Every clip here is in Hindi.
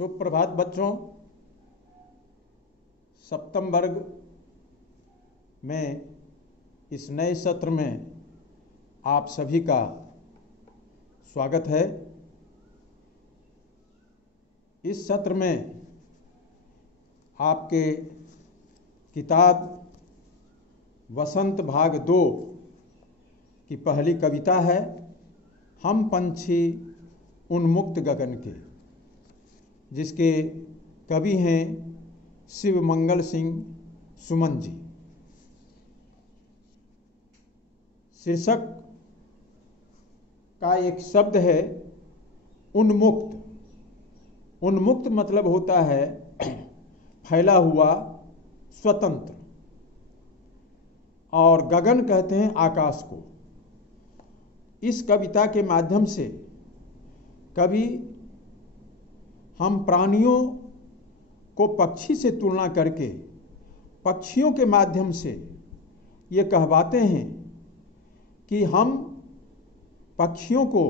सुप्रभात बच्चों। सप्तम वर्ग में इस नए सत्र में आप सभी का स्वागत है। इस सत्र में आपके किताब वसंत भाग 2 की पहली कविता है हम पंछी उन्मुक्त गगन के, जिसके कवि हैं शिव मंगल सिंह सुमन जी। शीर्षक का एक शब्द है उन्मुक्त। उन्मुक्त मतलब होता है फैला हुआ, स्वतंत्र, और गगन कहते हैं आकाश को। इस कविता के माध्यम से कवि हम प्राणियों को पक्षी से तुलना करके पक्षियों के माध्यम से ये कहवाते हैं कि हम पक्षियों को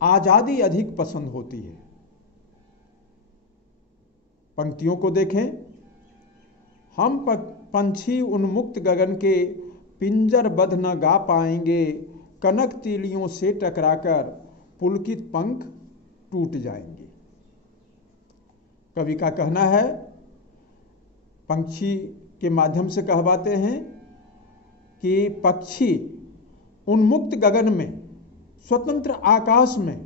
आज़ादी अधिक पसंद होती है। पंक्तियों को देखें। हम पंछी उन्मुक्त गगन के पिंजरबद्ध न गा पाएंगे, कनक तीलियों से टकराकर पुलकित पंख टूट जाएंगे। कवि का कहना है, पंछी के माध्यम से कहवाते हैं कि पक्षी उन्मुक्त गगन में, स्वतंत्र आकाश में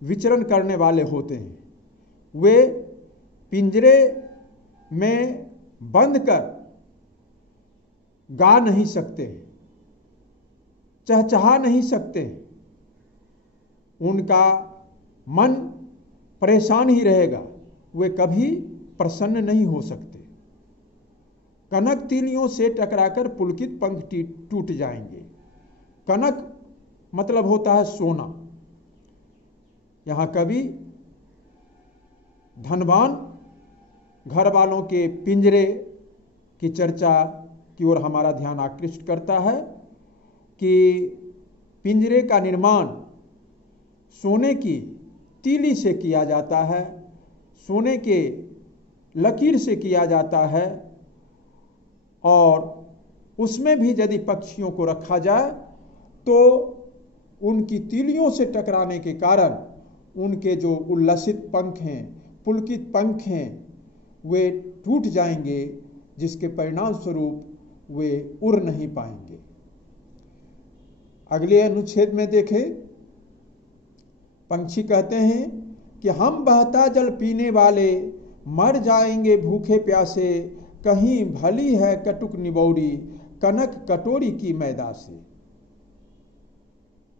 विचरण करने वाले होते हैं। वे पिंजरे में बंद कर गा नहीं सकते, चहचहा नहीं सकते। उनका मन परेशान ही रहेगा, वे कभी प्रसन्न नहीं हो सकते। कनक तीलियों से टकराकर पुलकित पंख टूट जाएंगे। कनक मतलब होता है सोना। यहाँ कवि धनवान घर वालों के पिंजरे की चर्चा की ओर हमारा ध्यान आकृष्ट करता है कि पिंजरे का निर्माण सोने की तीली से किया जाता है, सोने के लकीर से किया जाता है, और उसमें भी यदि पक्षियों को रखा जाए तो उनकी तीलियों से टकराने के कारण उनके जो उल्लसित पंख हैं, पुलकित पंख हैं, वे टूट जाएंगे, जिसके परिणाम स्वरूप वे उड़ नहीं पाएंगे। अगले अनुच्छेद में देखें। पंछी कहते हैं कि हम बहता जल पीने वाले मर जाएंगे भूखे प्यासे, कहीं भली है कटुक निबौरी कनक कटोरी की मैदा से।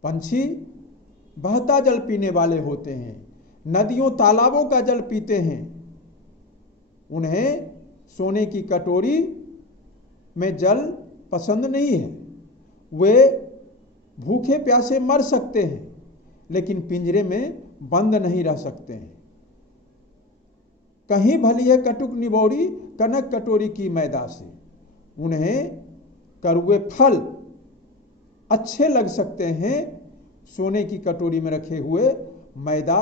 पंछी बहता जल पीने वाले होते हैं, नदियों तालाबों का जल पीते हैं। उन्हें सोने की कटोरी में जल पसंद नहीं है। वे भूखे प्यासे मर सकते हैं, लेकिन पिंजरे में बंद नहीं रह सकते हैं। कहीं भली है कटुक निबौरी कनक कटोरी की मैदा से। उन्हें कड़वे फल अच्छे लग सकते हैं सोने की कटोरी में रखे हुए मैदा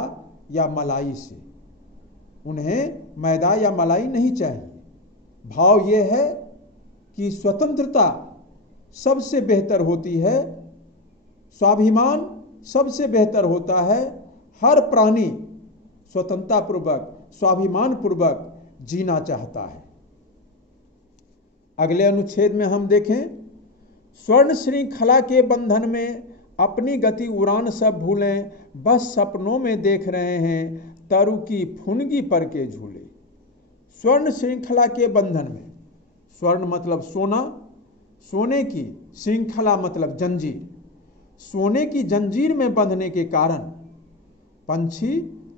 या मलाई से। उन्हें मैदा या मलाई नहीं चाहिए। भाव यह है कि स्वतंत्रता सबसे बेहतर होती है, स्वाभिमान सबसे बेहतर होता है। हर प्राणी स्वतंत्रतापूर्वक, स्वाभिमान पूर्वक जीना चाहता है। अगले अनुच्छेद में हम देखें। स्वर्ण श्रृंखला के बंधन में अपनी गति उड़ान सब भूलें, बस सपनों में देख रहे हैं तरु की फुनगी पर के झूले। स्वर्ण श्रृंखला के बंधन में, स्वर्ण मतलब सोना, सोने की श्रृंखला मतलब जंजीर, सोने की जंजीर में बंधने के कारण पंछी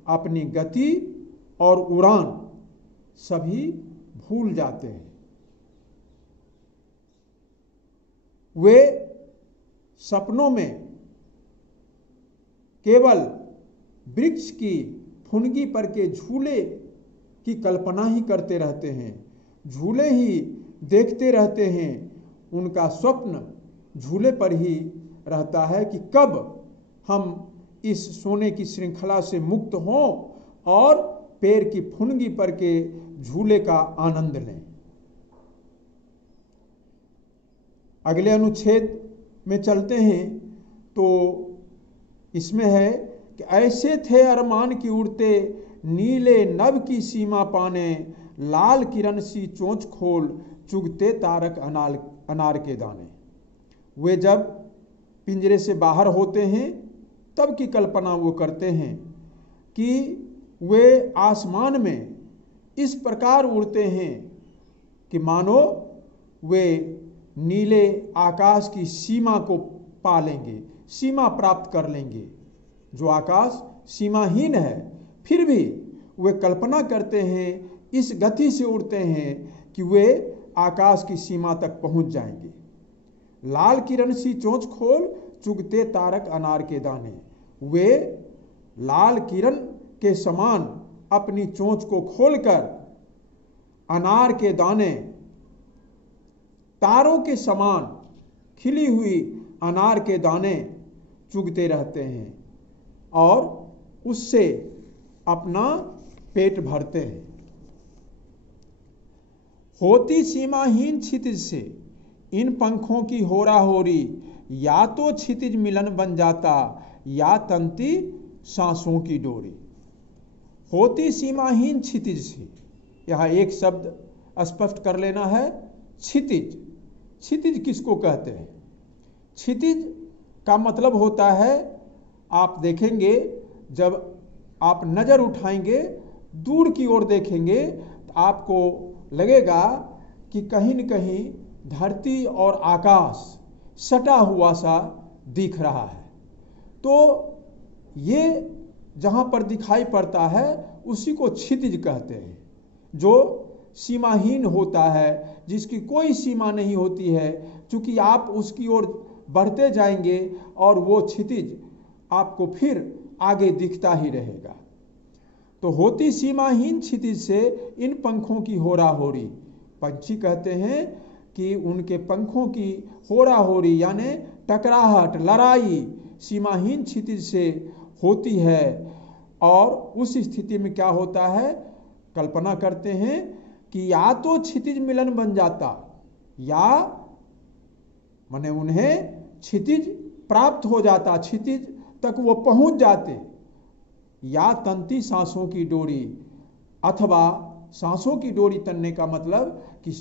अपनी गति और उड़ान सभी भूल जाते हैं। वे सपनों में केवल वृक्ष की फुनगी पर के झूले की कल्पना ही करते रहते हैं, झूले ही देखते रहते हैं। उनका स्वप्न झूले पर ही रहता है कि कब हम इस सोने की श्रृंखला से मुक्त हों और पैर की फुनगी पर के झूले का आनंद लें। अगले अनुच्छेद में चलते हैं तो इसमें है कि ऐसे थे अरमान की उड़ते नीले नभ की सीमा पाने, लाल किरण सी चोंच खोल चुगते तारक अनार के दाने। वे जब पिंजरे से बाहर होते हैं तब की कल्पना वो करते हैं कि वे आसमान में इस प्रकार उड़ते हैं कि मानो वे नीले आकाश की सीमा को पा लेंगे, सीमा प्राप्त कर लेंगे। जो आकाश सीमाहीन है, फिर भी वे कल्पना करते हैं, इस गति से उड़ते हैं कि वे आकाश की सीमा तक पहुंच जाएंगे। लाल किरण सी चोंच खोल चुगते तारक अनार के दाने। वे लाल किरण के समान अपनी चोंच को खोलकर अनार के दाने, तारों के समान खिली हुई अनार के दाने चुगते रहते हैं और उससे अपना पेट भरते हैं। होती सीमाहीन क्षितिज से इन पंखों की होराहोरी, या तो क्षितिज मिलन बन जाता या तंती सांसों की डोरी। होती सीमाहीन क्षितिज से, यहाँ एक शब्द स्पष्ट कर लेना है, क्षितिज। क्षितिज किसको कहते हैं? क्षितिज का मतलब होता है, आप देखेंगे जब आप नज़र उठाएंगे, दूर की ओर देखेंगे तो आपको लगेगा कि कहीं न कहीं धरती और आकाश सटा हुआ सा दिख रहा है। तो ये जहाँ पर दिखाई पड़ता है उसी को क्षितिज कहते हैं, जो सीमाहीन होता है, जिसकी कोई सीमा नहीं होती है। चूँकि आप उसकी ओर बढ़ते जाएंगे और वो क्षितिज आपको फिर आगे दिखता ही रहेगा। तो होती सीमाहीन क्षितिज से इन पंखों की होराहोरी, पंछी कहते हैं कि उनके पंखों की होराहोरी यानी टकराहट, लड़ाई सीमाहीन क्षितिज से होती है। और उस स्थिति में क्या होता है, कल्पना करते हैं कि या तो क्षितिज मिलन बन जाता, या माने उन्हें क्षितिज प्राप्त हो जाता, क्षितिज तक वो पहुंच जाते, या तंती सांसों की डोरी, अथवा सांसों की डोरी तनने का मतलब कि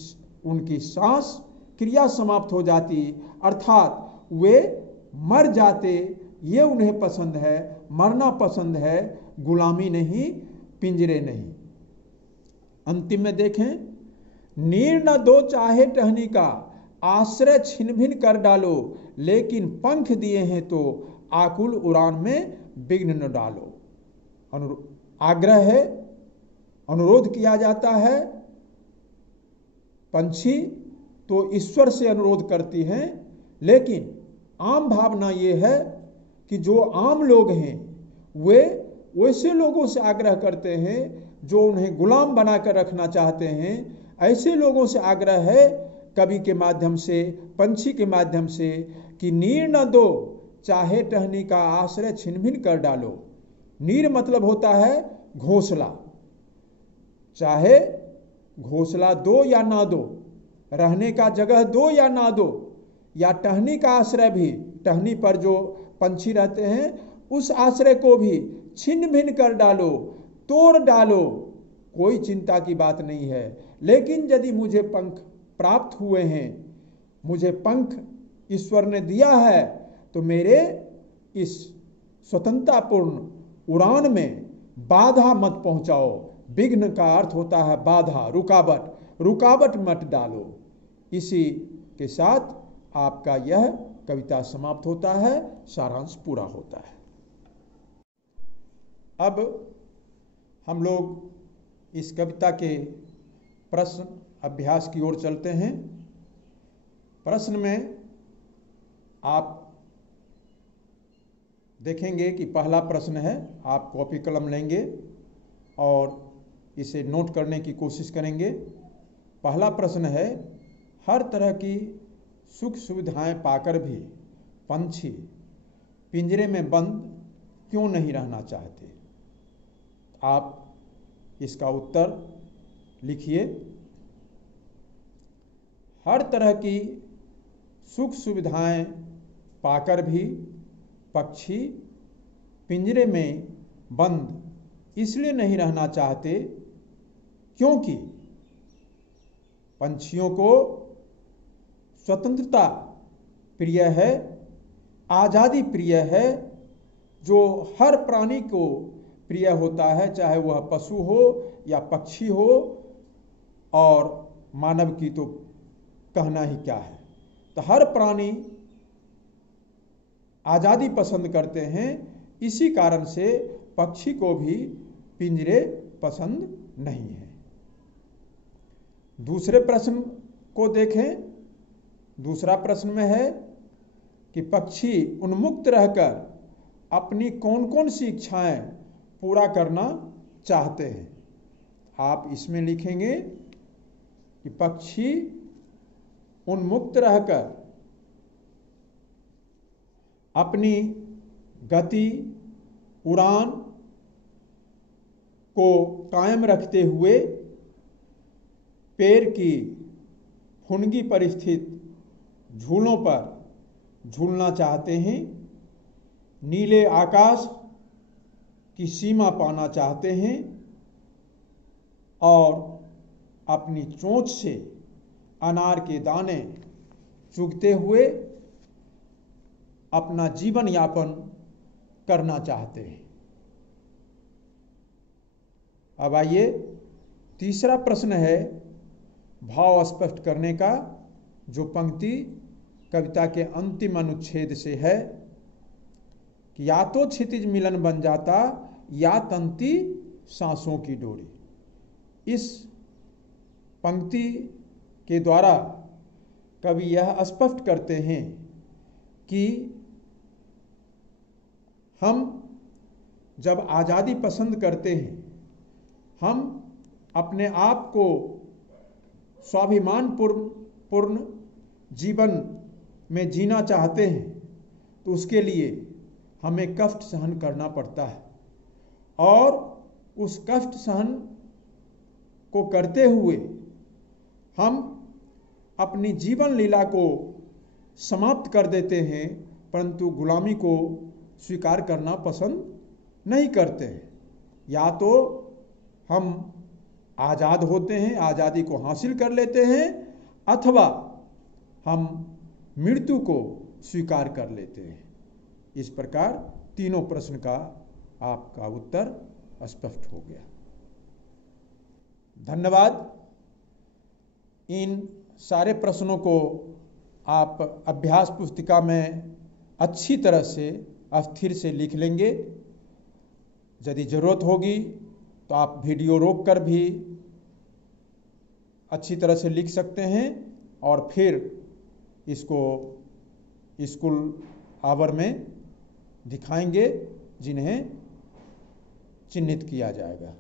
उनकी सांस क्रिया समाप्त हो जाती, अर्थात वे मर जाते। ये उन्हें पसंद है, मरना पसंद है, गुलामी नहीं, पिंजरे नहीं। अंतिम में देखें, नीर न दो चाहे टहनी का, आश्रय छिन भिन कर डालो, लेकिन पंख दिए हैं तो आकुल उड़ान में विघ्न न डालो। आग्रह है, अनुरोध किया जाता है। पंछी तो ईश्वर से अनुरोध करती हैं, लेकिन आम भावना ये है कि जो आम लोग हैं वे वैसे लोगों से आग्रह करते हैं जो उन्हें गुलाम बनाकर रखना चाहते हैं। ऐसे लोगों से आग्रह है कवि के माध्यम से, पंछी के माध्यम से, कि नीर न दो चाहे टहनी का, आश्रय छिन भिन कर डालो। नीर मतलब होता है घोंसला, चाहे घोंसला दो या ना दो, रहने का जगह दो या ना दो, या टहनी का आश्रय भी, टहनी पर जो पंछी रहते हैं उस आश्रय को भी छिन्न भिन्न कर डालो, तोड़ डालो, कोई चिंता की बात नहीं है। लेकिन यदि मुझे पंख प्राप्त हुए हैं, मुझे पंख ईश्वर ने दिया है, तो मेरे इस स्वतंत्रतापूर्ण उड़ान में बाधा मत पहुंचाओ। विघ्न का अर्थ होता है बाधा, रुकावट, रुकावट मत डालो। इसी के साथ आपका यह कविता समाप्त होता है, सारांश पूरा होता है। अब हम लोग इस कविता के प्रश्न अभ्यास की ओर चलते हैं। प्रश्न में आप देखेंगे कि पहला प्रश्न है, आप कॉपी कलम लेंगे और इसे नोट करने की कोशिश करेंगे। पहला प्रश्न है, हर तरह की सुख सुविधाएं पाकर भी पंछी पिंजरे में बंद क्यों नहीं रहना चाहते? आप इसका उत्तर लिखिए। हर तरह की सुख सुविधाएं पाकर भी पक्षी पिंजरे में बंद इसलिए नहीं रहना चाहते क्योंकि पंछियों को स्वतंत्रता प्रिय है, आज़ादी प्रिय है, जो हर प्राणी को प्रिय होता है, चाहे वह पशु हो या पक्षी हो, और मानव की तो कहना ही क्या है। तो हर प्राणी आज़ादी पसंद करते हैं, इसी कारण से पक्षी को भी पिंजरे पसंद नहीं है। दूसरे प्रश्न को देखें। दूसरा प्रश्न में है कि पक्षी उन्मुक्त रहकर अपनी कौन कौन सी इच्छाएं पूरा करना चाहते हैं। आप इसमें लिखेंगे कि पक्षी उन्मुक्त रहकर अपनी गति, उड़ान को कायम रखते हुए पेड़ की फुनगी पर स्थित झूलों पर झूलना चाहते हैं, नीले आकाश की सीमा पाना चाहते हैं और अपनी चोंच से अनार के दाने चुगते हुए अपना जीवन यापन करना चाहते हैं। अब आइए, तीसरा प्रश्न है भाव स्पष्ट करने का, जो पंक्ति कविता के अंतिम अनुच्छेद से है कि या तो क्षितिज मिलन बन जाता या तंती सांसों की डोरी। इस पंक्ति के द्वारा कवि यह स्पष्ट करते हैं कि हम जब आज़ादी पसंद करते हैं, हम अपने आप को स्वाभिमान पूर्ण जीवन में जीना चाहते हैं, तो उसके लिए हमें कष्ट सहन करना पड़ता है, और उस कष्ट सहन को करते हुए हम अपनी जीवन लीला को समाप्त कर देते हैं, परंतु गुलामी को स्वीकार करना पसंद नहीं करते हैं। या तो हम आज़ाद होते हैं, आज़ादी को हासिल कर लेते हैं, अथवा हम मृत्यु को स्वीकार कर लेते हैं। इस प्रकार तीनों प्रश्न का आपका उत्तर स्पष्ट हो गया। धन्यवाद। इन सारे प्रश्नों को आप अभ्यास पुस्तिका में अच्छी तरह से स्थिर से लिख लेंगे। यदि ज़रूरत होगी तो आप वीडियो रोक कर भी अच्छी तरह से लिख सकते हैं, और फिर इसको स्कूल आवर में दिखाएंगे, जिन्हें चिन्हित किया जाएगा।